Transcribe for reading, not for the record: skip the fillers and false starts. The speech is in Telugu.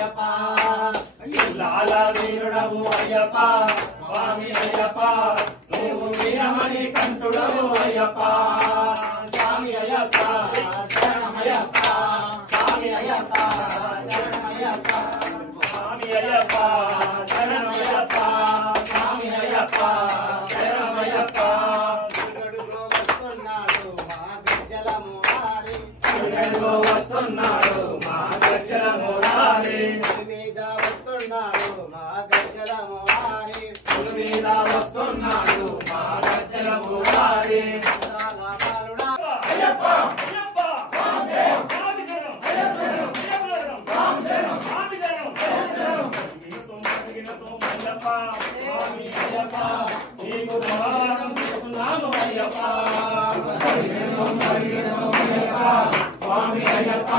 అయ్యప్ప లాల వీరుడవు అయ్యప్ప స్వామి అయ్యప్ప నువ్వు వీరమణి కంఠుడవు అయ్యప్ప స్వామి అయ్యప్ప శరణమయ్యప్ప స్వామి అయ్యప్ప శరణమయ్యప్ప స్వామి అయ్యప్ప శరణమయ్యప్ప స్వామి అయ్యప్ప శరణమయ్యప్ప వస్తున్నాడు మా గజ్జల మురారి మీద వస్తున్నాడు మా గజ్జల మురారి మీద వస్తున్నాడు మా గజ్జల మురారి అయ్యప్ప అయ్యప్ప నీకు భారం తీసుకున్నాము అయ్యప్ప స్వామి అయ్యప్ప